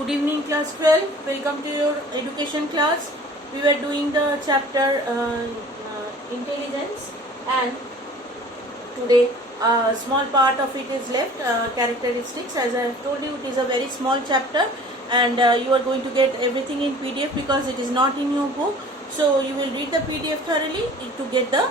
Good evening, class 12. Welcome to your education class. We were doing the chapter intelligence, and today a small part of it is left, characteristics. As I have told you, it is a very small chapter, and you are going to get everything in PDF because it is not in your book. So you will read the PDF thoroughly to get the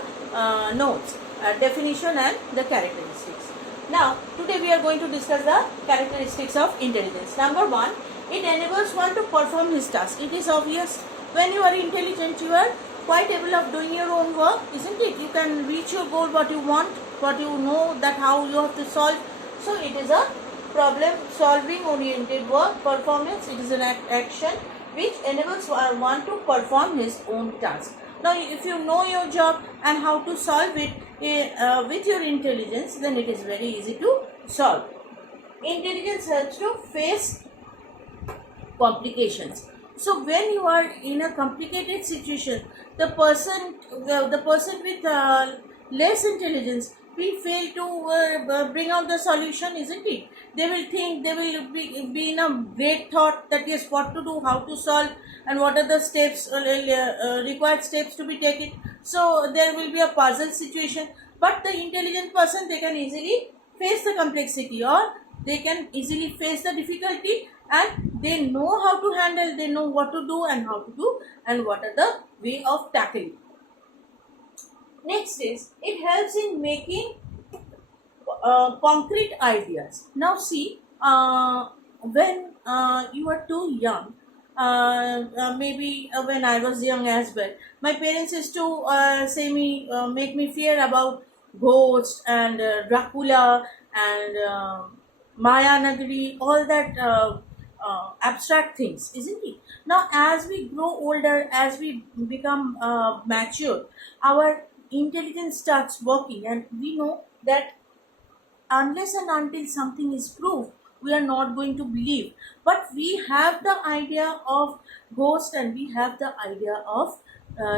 notes, definition and the characteristics. Now, today we are going to discuss the characteristics of intelligence. Number one, it enables one to perform his task. It is obvious, when you are intelligent, you are quite able of doing your own work, isn't it? You can reach your goal, what you want, what you know, that how you have to solve. So it is a problem solving oriented work performance. It is an action which enables one to perform his own task. Now, if you know your job and how to solve it with your intelligence, then it is very easy to solve. Intelligence helps to face complications. So when you are in a complicated situation, the person with less intelligence will fail to bring out the solution, isn't it? They will think, they will be in a great thought that yes, what to do, how to solve, and what are the steps, required steps to be taken. So there will be a puzzle situation. But the intelligent person, they can easily face the complexity, or they can easily face the difficulty, and they know how to handle, they know what to do and how to do, and what are the way of tackling. Next is, it helps in making concrete ideas. Now see, when you are too young, maybe when I was young as well, my parents used to make me fear about ghosts and Dracula and Maya Nagari, all that abstract things, isn't it? Now, as we grow older, as we become mature, our intelligence starts working, and we know that unless and until something is proved, we are not going to believe. But we have the idea of ghost, and we have the idea of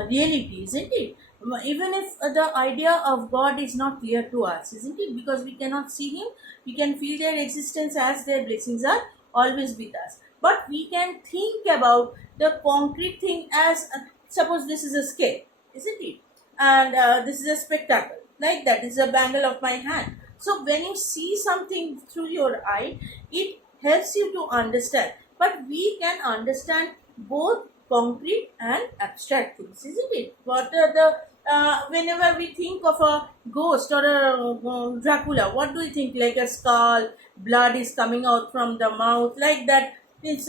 reality, isn't it? Even if the idea of God is not clear to us, isn't it? Because we cannot see him, we can feel their existence as their blessings are always with us. But we can think about the concrete thing as suppose this is a scale, isn't it? And this is a spectacle, like that. This is a bangle of my hand. So when you see something through your eye, it helps you to understand. But we can understand both concrete and abstract things, isn't it? What are the whenever we think of a ghost or a Dracula, what do you think? Like a skull, blood is coming out from the mouth, like that. It's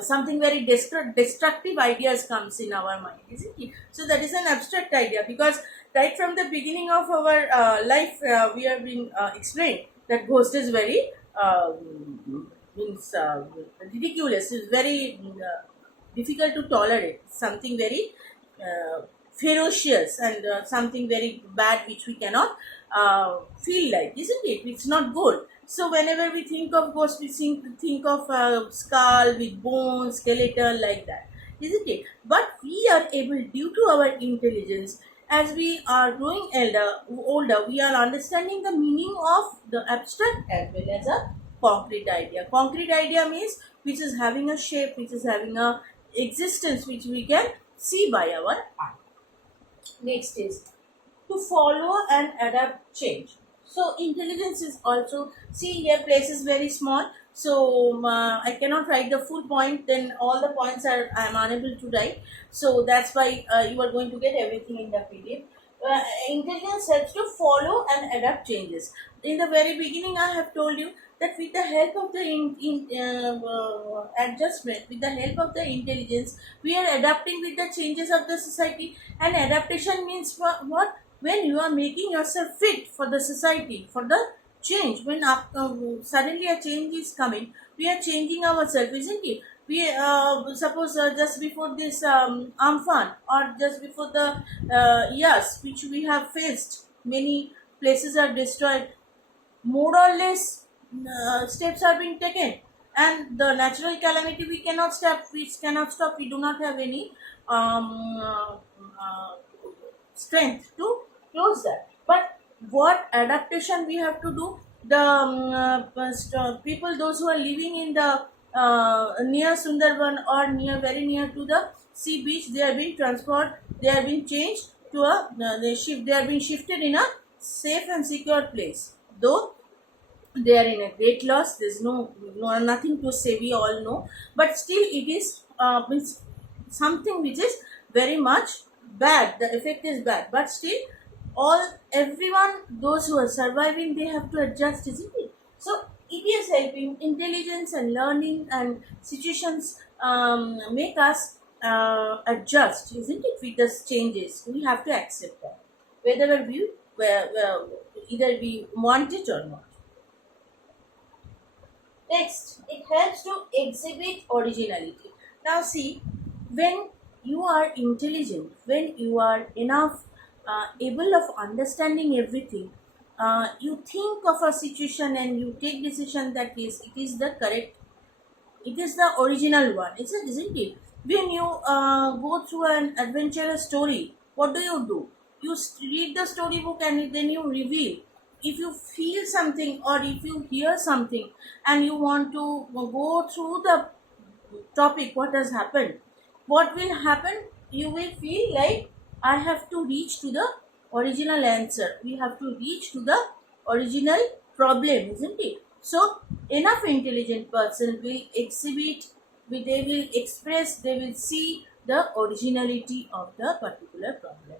something very destructive ideas comes in our mind, isn't it? So that is an abstract idea, because right from the beginning of our life, we have been explained that ghost is very ridiculous. It's very difficult to tolerate. Something very ferocious, and something very bad which we cannot feel like, isn't it? It's not good. So whenever we think of ghost, we think of a skull with bones, skeleton, like that, isn't it? But we are able, due to our intelligence, as we are growing older, we are understanding the meaning of the abstract as well as a concrete idea. Concrete idea means which is having a shape, which is having a existence, which we can see by our eye. Next is to follow and adapt change. So intelligence is also, see here, place is very small, so I cannot write the full point, then all the points are I am unable to write. So that's why you are going to get everything in the PDF. Intelligence helps to follow and adapt changes. In the very beginning, I have told you that with the help of the adjustment, with the help of the intelligence, we are adapting with the changes of the society. And adaptation means what? When you are making yourself fit for the society, for the change. When suddenly a change is coming, we are changing ourselves, isn't it? We suppose just before this Amphan, or just before the years which we have faced, many places are destroyed. More or less steps are being taken, and the natural calamity we cannot stop. We do not have any strength to close that. But what adaptation we have to do? The people, those who are living in the near Sundarban or very near to the sea beach, they are being transferred, they are being changed to a they are being shifted in a safe and secure place. Though they are in a great loss, there's nothing to say, we all know, but still it is means something which is very much bad. The effect is bad, but still everyone, those who are surviving, they have to adjust, isn't it? So it is helping intelligence and learning and situations make us adjust, isn't it? With the changes, we have to accept that, whether either we want it or not. Next, it helps to exhibit originality. Now, see, when you are intelligent, when you are enough able of understanding everything, you think of a situation and you take decision that it is the correct, it is the original one, isn't it? When you go through an adventurous story, what do? You read the storybook and then you reveal. If you feel something or if you hear something and you want to go through the topic, what has happened, what will happen, you will feel like I have to reach to the original answer, we have to reach to the original problem, isn't it? So enough intelligent person will exhibit, they will express, they will see the originality of the particular problem.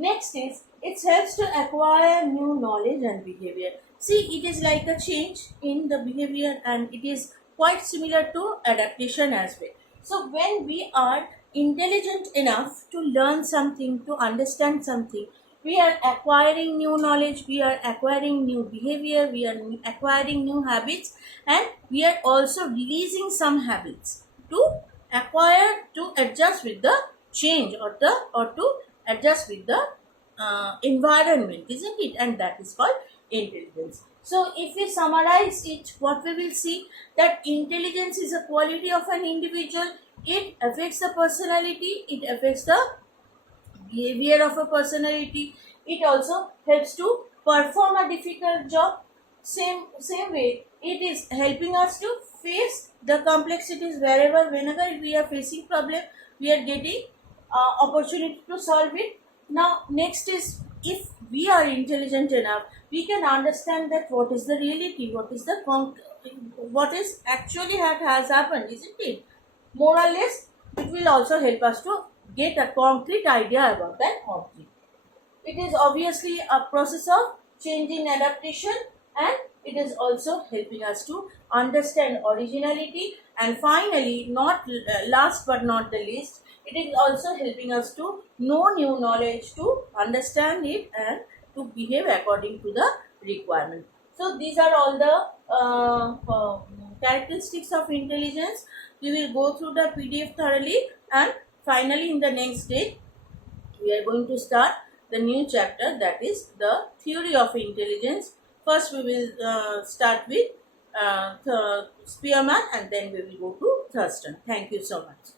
Next is, it helps to acquire new knowledge and behavior. See, it is like a change in the behavior and it is quite similar to adaptation as well. So when we are intelligent enough to learn something, to understand something, we are acquiring new knowledge, we are acquiring new behavior, we are acquiring new habits, and we are also releasing some habits to acquire, to adjust with the change, or to adjust with the environment, isn't it? And that is called intelligence. So if we summarize it, what we will see, that intelligence is a quality of an individual. It affects the personality, it affects the behavior of a personality. It also helps to perform a difficult job. Same way, it is helping us to face the complexities wherever, whenever we are facing problem, we are getting opportunity to solve it. Now, next is, if we are intelligent enough, we can understand that what is the reality, what is actually has happened, isn't it? More or less, it will also help us to get a concrete idea about that object. It is obviously a process of change in adaptation, and it is also helping us to understand originality, and finally, not last but not the least, it is also helping us to know new knowledge, to understand it, and to behave according to the requirement. So these are all the characteristics of intelligence. We will go through the PDF thoroughly, and finally in the next day we are going to start the new chapter, that is the theory of intelligence. First we will start with Spearman, and then we will go to Thurston. Thank you so much.